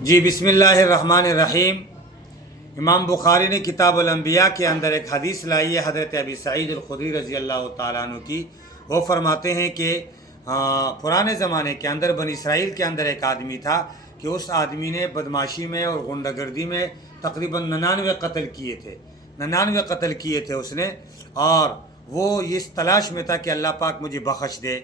جی بسم اللہ الرحمن الرحیم۔ امام بخاری نے کتاب الانبیاء کے اندر ایک حدیث لائی ہے حضرت ابی سعید الخدری رضی اللہ تعالیٰ عنہ کی۔ وہ فرماتے ہیں کہ پرانے زمانے کے اندر بنی اسرائیل کے اندر ایک آدمی تھا کہ اس آدمی نے بدماشی میں اور غنڈہ گردی میں تقریباً 99 قتل کیے تھے 99 قتل کیے تھے اس نے، اور وہ اس تلاش میں تھا کہ اللہ پاک مجھے بخش دے۔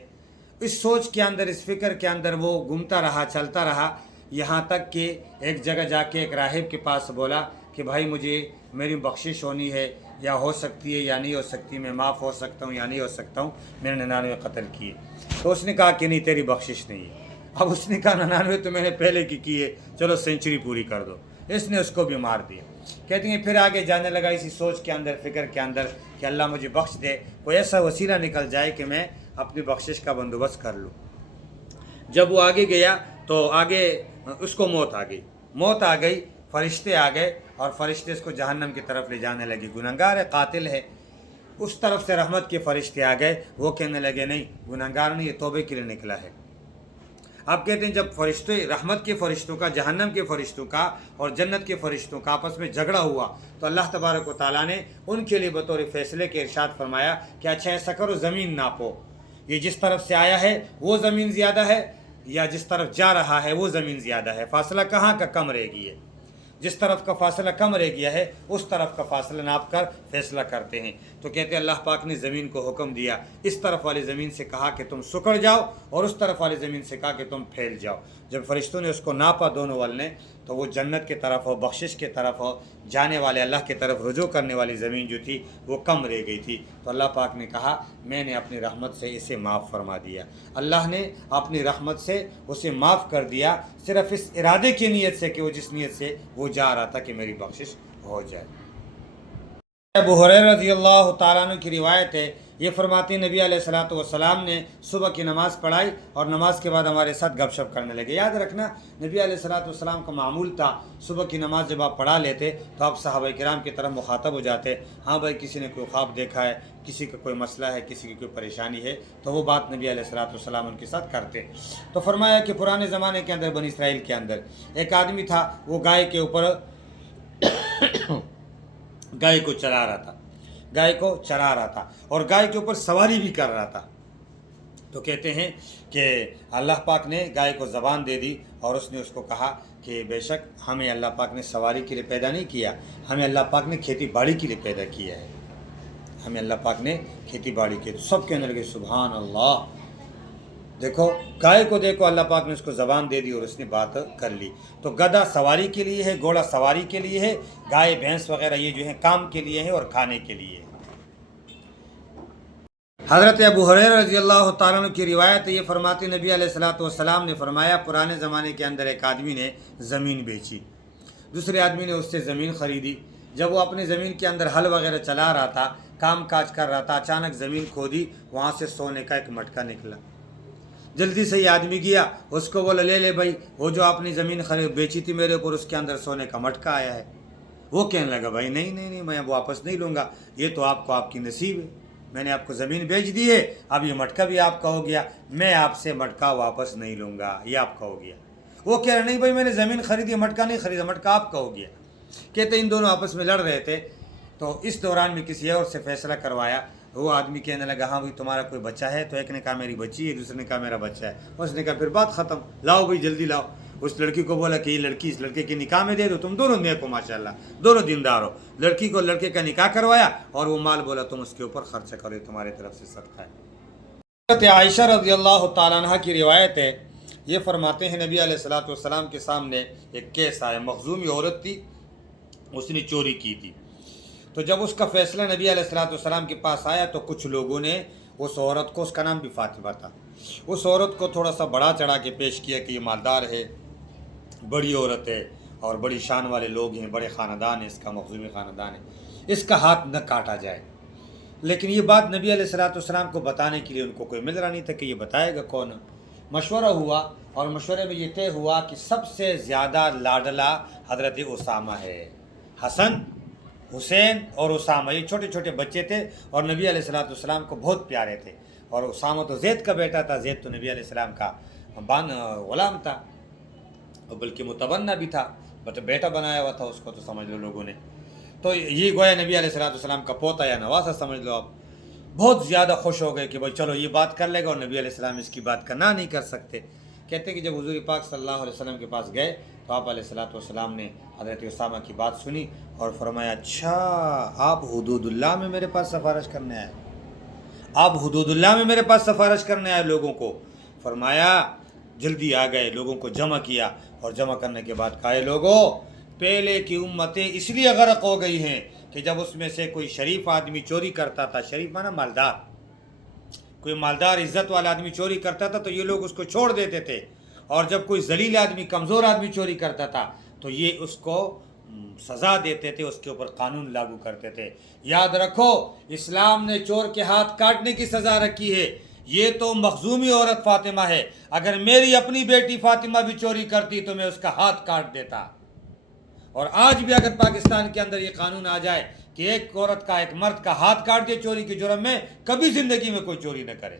اس سوچ کے اندر، اس فکر کے اندر وہ گھومتا رہا، چلتا رہا، یہاں تک کہ ایک جگہ جا کے ایک راہب کے پاس بولا کہ بھائی مجھے میری بخشش ہونی ہے، یا ہو سکتی ہے یا نہیں ہو سکتی، میں معاف ہو سکتا ہوں یا نہیں ہو سکتا ہوں، میں نے 99 قتل کیے۔ تو اس نے کہا کہ نہیں، تیری بخشش نہیں ہے۔ اب اس نے کہا 99 تو میں نے پہلے کی ہے، چلو سینچری پوری کر دو۔ اس نے اس کو بھی مار دیا۔ کہتے ہیں پھر آگے جانے لگا اسی سوچ کے اندر، فکر کے اندر کہ اللہ مجھے بخش دے، کوئی ایسا وسیلہ نکل جائے کہ میں اپنی بخشش کا بندوبست کر لوں۔ جب وہ آگے گیا تو آگے اس کو موت آ گئی، فرشتے آ گئے اور فرشتے اس کو جہنم کی طرف لے جانے لگے۔ گنہگار ہے، قاتل ہے۔ اس طرف سے رحمت کے فرشتے آ گئے، وہ کہنے لگے نہیں، گنہگار نہیں، یہ توبے کے لیے نکلا ہے۔ اب کہتے ہیں جب فرشتے، رحمت کے فرشتوں کا، جہنم کے فرشتوں کا اور جنت کے فرشتوں کا آپس میں جھگڑا ہوا، تو اللہ تبارک و تعالیٰ نے ان کے لیے بطور فیصلے کے ارشاد فرمایا کہ اچھا ایسا کرو، زمین ناپو، یہ جس طرف سے آیا ہے وہ زمین زیادہ ہے، یا جس طرف جا رہا ہے وہ زمین زیادہ ہے، فاصلہ کہاں کا کم رہ گئی ہے؟ جس طرف کا فاصلہ کم رہ گیا ہے اس طرف کا فاصلہ ناپ کر فیصلہ کرتے ہیں۔ تو کہتے ہیں اللہ پاک نے زمین کو حکم دیا، اس طرف والی زمین سے کہا کہ تم سکڑ جاؤ، اور اس طرف والی زمین سے کہا کہ تم پھیل جاؤ۔ جب فرشتوں نے اس کو ناپا دونوں والے نے، تو وہ جنت کی طرف ہو، بخشش کی طرف ہو جانے والے، اللہ کی طرف رجوع کرنے والی زمین جو تھی وہ کم رہ گئی تھی۔ تو اللہ پاک نے کہا میں نے اپنی رحمت سے اسے معاف فرما دیا۔ اللہ نے اپنی رحمت سے اسے معاف کر دیا، صرف اس ارادے کی نیت سے کہ وہ جس نیت سے وہ جا رہا تھا کہ میری بخشش ہو جائے۔ ابو ہریرہ رضی اللہ تعالیٰ عنہ کی روایت ہے، یہ فرماتے ہیں نبی علیہ الصلوۃ والسلام نے صبح کی نماز پڑھائی اور نماز کے بعد ہمارے ساتھ گپ شپ کرنے لگے۔ یاد رکھنا، نبی علیہ الصلوۃ والسلام کا معمول تھا صبح کی نماز جب آپ پڑھا لیتے تو آپ صحابہ کرام کی طرف مخاطب ہو جاتے، ہاں بھائی کسی نے کوئی خواب دیکھا ہے، کسی کا کوئی مسئلہ ہے، کسی کی کوئی پریشانی ہے، تو وہ بات نبی علیہ الصلوۃ والسلام ان کے ساتھ کرتے۔ تو فرمایا کہ پرانے زمانے کے اندر بنی اسرائیل کے اندر ایک آدمی تھا، وہ گائے کے اوپر گائے کو چرا رہا تھا اور گائے کے اوپر سواری بھی کر رہا تھا۔ تو کہتے ہیں کہ اللہ پاک نے گائے کو زبان دے دی اور اس نے اس کو کہا کہ بے شک ہمیں اللہ پاک نے سواری کے لیے پیدا نہیں کیا، ہمیں اللہ پاک نے کھیتی باڑی کے لیے پیدا کیا ہے، ہمیں اللہ پاک نے کھیتی باڑی کی۔ تو سب کہنے لگے سبحان اللہ، دیکھو گائے کو دیکھو، اللہ پاک نے اس کو زبان دے دی اور اس نے بات کر لی۔ تو گدھا سواری کے لیے ہے، گھوڑا سواری کے لیے ہے، گائے بھینس وغیرہ یہ جو ہیں کام کے لیے ہے اور کھانے کے لیے ہے۔ حضرت ابو ہریرہ رضی اللہ تعالیٰ عنہ کی روایت ہے، یہ فرماتے نبی علیہ الصلوۃ والسلام نے فرمایا پرانے زمانے کے اندر ایک آدمی نے زمین بیچی، دوسرے آدمی نے اس سے زمین خریدی۔ جب وہ اپنی زمین کے اندر حل وغیرہ چلا رہا تھا، کام کاج کر رہا تھا، اچانک زمین کھودی، وہاں سے سونے کا ایک مٹکا نکلا۔ جلدی سے یہ آدمی گیا، اس کو بولا لے لے بھائی، وہ جو آپ نے زمین بیچی تھی میرے اوپر، اس کے اندر سونے کا مٹکا آیا ہے۔ وہ کہنے لگا بھائی نہیں میں اب واپس نہیں لوں گا، یہ تو آپ کی نصیب ہے، میں نے آپ کو زمین بیچ دی ہے، اب یہ مٹکا بھی آپ کا ہو گیا، میں آپ سے مٹکا واپس نہیں لوں گا، یہ آپ کا ہو گیا۔ وہ کہہ رہا نہیں بھائی میں نے زمین خریدی، مٹکا نہیں خریدا، مٹکا آپ کا ہو گیا۔ کہتے ان دونوں آپس میں لڑ رہے تھے، تو اس دوران میں کسی اور سے فیصلہ کروایا۔ وہ آدمی کہنے لگا ہاں بھائی تمہارا کوئی بچہ ہے؟ تو ایک نے کہا میری بچی ہے، دوسرے نے کہا میرا بچہ ہے۔ اس نے کہا پھر بات ختم، لاؤ بھائی جلدی لاؤ۔ اس لڑکی کو بولا کہ یہ لڑکی اس لڑکے کے نکاح میں دے دو، تم دونوں نیک ہو ماشاءاللہ، دونوں دیندار ہو۔ لڑکی کو لڑکے کا نکاح کروایا اور وہ مال بولا تم اس کے اوپر خرچ کرو، تمہاری طرف سے صدقہ ہے۔ حضرت عائشہ رضی اللہ تعالیٰ عنہ کی روایت ہے، یہ فرماتے ہیں نبی علیہ الصلوۃ والسلام کے سامنے ایک کیس آیا، مخزومی عورت تھی، اس نے چوری کی تھی۔ تو جب اس کا فیصلہ نبی علیہ الصلوۃ والسلام کے پاس آیا تو کچھ لوگوں نے اس عورت کو، اس کا نام بھی فاطمہ تھا، اس عورت کو تھوڑا سا بڑا چڑھا کے پیش کیا کہ یہ مالدار ہے، بڑی عورت ہے اور بڑی شان والے لوگ ہیں، بڑے خاندان ہے، اس کا مخزومی خاندان ہے، اس کا ہاتھ نہ کاٹا جائے۔ لیکن یہ بات نبی علیہ الصلوۃ والسلام کو بتانے کے لیے ان کو کوئی مل رہا نہیں تھا کہ یہ بتائے گا کون۔ مشورہ ہوا اور مشورے میں یہ طے ہوا کہ سب سے زیادہ لاڈلا حضرت اسامہ ہے۔ حسن، حسین اور اسامہ یہ چھوٹے چھوٹے بچے تھے اور نبی علیہ الصلوۃ والسلام کو بہت پیارے تھے، اور اسامہ تو زید کا بیٹا تھا، زید تو نبی علیہ السلام کا غلام تھا۔ اور بلکہ متبنہ بھی تھا، بٹ بیٹا بنایا ہوا تھا اس کو، تو سمجھ لو لوگوں نے، تو یہ گویا نبی علیہ السلام کا پوتا یا نواسا سمجھ لو آپ، بہت زیادہ خوش ہو گئے کہ بھائی چلو یہ بات کر لے گا، اور نبی علیہ السلام اس کی بات کرنا نہیں کر سکتے۔ کہتے ہیں کہ جب حضور پاک صلی اللہ علیہ وسلم کے پاس گئے تو آپ علیہ السلام نے حضرت اسامہ کی بات سنی اور فرمایا اچھا آپ حدود اللہ میں میرے پاس سفارش کرنے آئے، آپ حدود اللہ میں میرے پاس سفارش کرنے آئے لوگوں کو۔ فرمایا جلدی آ گئے، لوگوں کو جمع کیا، اور جمع کرنے کے بعد کہا لوگوں پہلے کی امتیں اس لیے غرق ہو گئی ہیں کہ جب اس میں سے کوئی شریف آدمی چوری کرتا تھا، شریف مانا مالدار، کوئی مالدار عزت والا آدمی چوری کرتا تھا تو یہ لوگ اس کو چھوڑ دیتے تھے، اور جب کوئی ذلیل آدمی کمزور آدمی چوری کرتا تھا تو یہ اس کو سزا دیتے تھے، اس کے اوپر قانون لاگو کرتے تھے۔ یاد رکھو اسلام نے چور کے ہاتھ کاٹنے کی سزا رکھی ہے، یہ تو مخزومی عورت فاطمہ ہے، اگر میری اپنی بیٹی فاطمہ بھی چوری کرتی تو میں اس کا ہاتھ کاٹ دیتا۔ اور آج بھی اگر پاکستان کے اندر یہ قانون آ جائے کہ ایک عورت کا، ایک مرد کا ہاتھ کاٹ دے چوری کے جرم میں، کبھی زندگی میں کوئی چوری نہ کرے۔